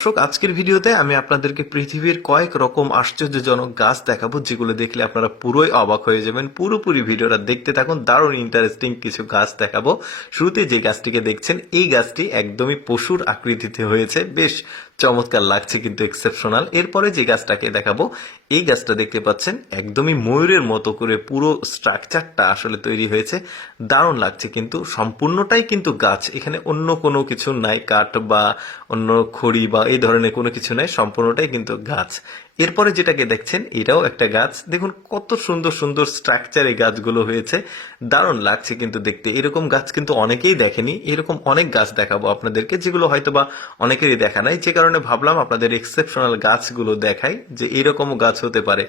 দর্শক, আজকের ভিডিওতে আমি আপনাদেরকে পৃথিবীর কয়েক রকম আশ্চর্যজনক গাছ দেখাবো, যেগুলো দেখলে আপনারা পুরোই অবাক হয়ে যাবেন। পুরোপুরি ভিডিওটা দেখতে থাকুন, দারুণ ইন্টারেস্টিং কিছু গাছ দেখাবো। শুরুতে যে গাছটিকে দেখছেন, এই গাছটি একদমই পশুর আকৃতিতে হয়েছে, বেশ চমৎকার লাগছে, কিন্তু এক্সেপশনাল। এরপরে যে গাছটাকে দেখাবো, এই গাছটা দেখতে পাচ্ছেন একদমই ময়ূরের মতো করে পুরো স্ট্রাকচারটা আসলে তৈরি হয়েছে, দারুণ লাগছে। কিন্তু সম্পূর্ণটাই কিন্তু গাছ, এখানে অন্য কোনো কিছু নাই, কাঠ বা অন্য খড়ি বা এই ধরনের কোনো কিছু নাই, সম্পূর্ণটাই কিন্তু গাছ। এরপরে যেটাকে দেখছেন, এটাও একটা গাছ। দেখুন কত সুন্দর সুন্দর স্ট্রাকচারে গাছগুলো হয়েছে, দারুণ লাগছে কিন্তু দেখতে। এরকম গাছ কিন্তু অনেকেই দেখেনি, এরকম অনেক গাছ দেখাবো আপনাদেরকে, যেগুলো হয়তো বা অনেকেরই দেখা নাই, যে কারণে ভাবলাম আপনাদের এক্সেপশনাল গাছগুলো দেখাই, যে এরকমও গাছ হতে পারে।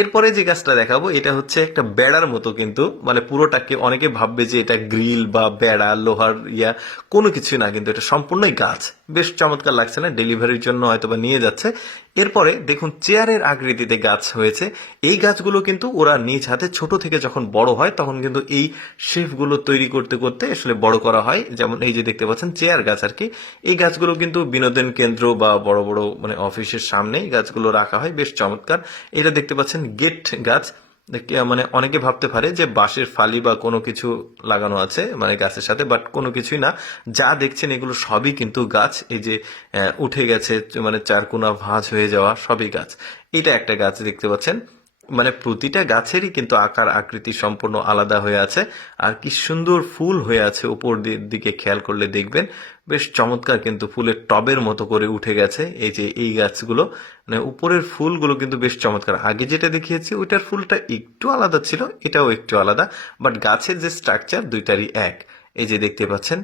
এরপরে যে গাছটা দেখাবো, এটা হচ্ছে একটা বেড়ার মতো, কিন্তু মানে পুরোটাকে অনেকে ভাববে যে এটা গ্রিল বা বেড়া, লোহার কোনো কিছু না, কিন্তু এটা সম্পূর্ণই গাছ। বেশ চমৎকার লাগছে না? ডেলিভারির জন্য হয়তো বা নিয়ে যাচ্ছে। এরপরে দেখুন চেয়ারের আকৃতিতে গাছ হয়েছে। এই গাছগুলো কিন্তু ওরা নিজ হাতে ছোট থেকে যখন বড় হয়, তখন কিন্তু এই শেফগুলো তৈরি করতে করতে আসলে বড় করা হয়। যেমন এই যে দেখতে পাচ্ছেন চেয়ার গাছ আর কি। এই গাছগুলো কিন্তু বিনোদন কেন্দ্র বা বড় বড় মানে অফিসের সামনে গাছগুলো রাখা হয়, বেশ চমৎকার। এটা দেখতে পাচ্ছেন গেট গাছ। মানে অনেকে ভাবতে পারে যে বাঁশের ফালি বা কোনো কিছু লাগানো আছে মানে গাছের সাথে, বাট কোনো কিছুই না। যা দেখছেন এগুলো সবই কিন্তু গাছ। এই যে উঠে গেছে, মানে চারকোনা ভাঁজ হয়ে যাওয়া, সবই গাছ। এটা একটা গাছ দেখতে পাচ্ছেন, মানে প্রতিটা গাছেরই কিন্তু আকার আকৃতি সম্পূর্ণ আলাদা হয়ে আছে। আর কি সুন্দর ফুল হয়ে আছে, উপর দিকে খেয়াল করলে দেখবেন বেশ চমৎকার, কিন্তু ফুলের টবের মতো করে উঠে গেছে এই যে এই গাছগুলো। মানে উপরের ফুলগুলো কিন্তু বেশ চমৎকার। আগে যেটা দেখিয়েছি ওইটার ফুলটা একটু আলাদা ছিল, এটাও একটু আলাদা, বাট গাছের যে স্ট্রাকচার দুইটারই এক। এই যে দেখতে পাচ্ছেন,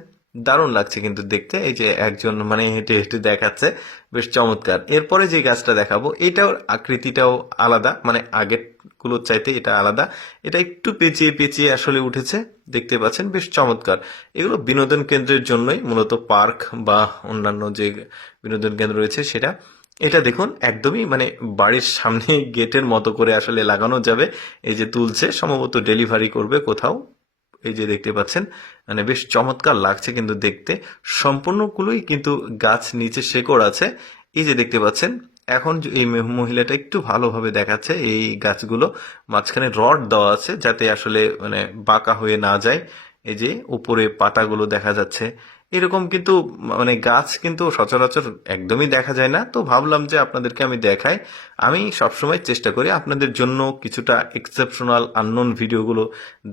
দারুণ লাগছে কিন্তু দেখতে। এই যে একজন মানে হেঁটে হেঁটে দেখাচ্ছে, বেশ চমৎকার। এরপরে যে গাছটা দেখাবো, এটাও আকৃতিটাও আলাদা, মানে আগের গুলোর চাইতে এটা আলাদা। এটা একটু পেঁচিয়ে পেঁচিয়ে আসলে উঠেছে, দেখতে পাচ্ছেন, বেশ চমৎকার। এগুলো বিনোদন কেন্দ্রের জন্যই, মূলত পার্ক বা অন্যান্য যে বিনোদন কেন্দ্র রয়েছে সেটা। এটা দেখুন একদমই মানে বাড়ির সামনে গেটের মতো করে আসলে লাগানো যাবে। এই যে তুলছে, সম্ভবত ডেলিভারি করবে কোথাও। এই যে দেখতে পাচ্ছেন, মানে বেশ চমৎকার লাগছে কিন্তু দেখতে। সম্পূর্ণগুলোই কিন্তু গাছ, নিচে শেকড় আছে। এই যে দেখতে পাচ্ছেন, এখন এই মহিলাটা একটু ভালোভাবে দেখাচ্ছে এই গাছগুলো। মাঝখানে রড দেওয়া আছে যাতে আসলে মানে বাঁকা হয়ে না যায়। এই যে উপরে পাতাগুলো দেখা যাচ্ছে। এরকম কিন্তু মানে গাছ কিন্তু সচরাচর একদমই দেখা যায় না, তো ভাবলাম যে আপনাদেরকে আমি দেখাই। আমি সবসময় চেষ্টা করি আপনাদের জন্য কিছুটা এক্সেপশনাল আননোন ভিডিওগুলো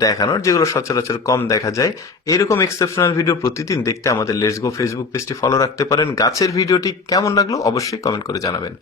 দেখানোর, যেগুলো সচরাচর কম দেখা যায়। এইরকম এক্সেপশনাল ভিডিও প্রতিদিন দেখতে আমাদের লেটস গো ফেসবুক পেজটি ফলো রাখতে পারেন। গাছের ভিডিওটি কেমন লাগলো অবশ্যই কমেন্ট করে জানাবেন।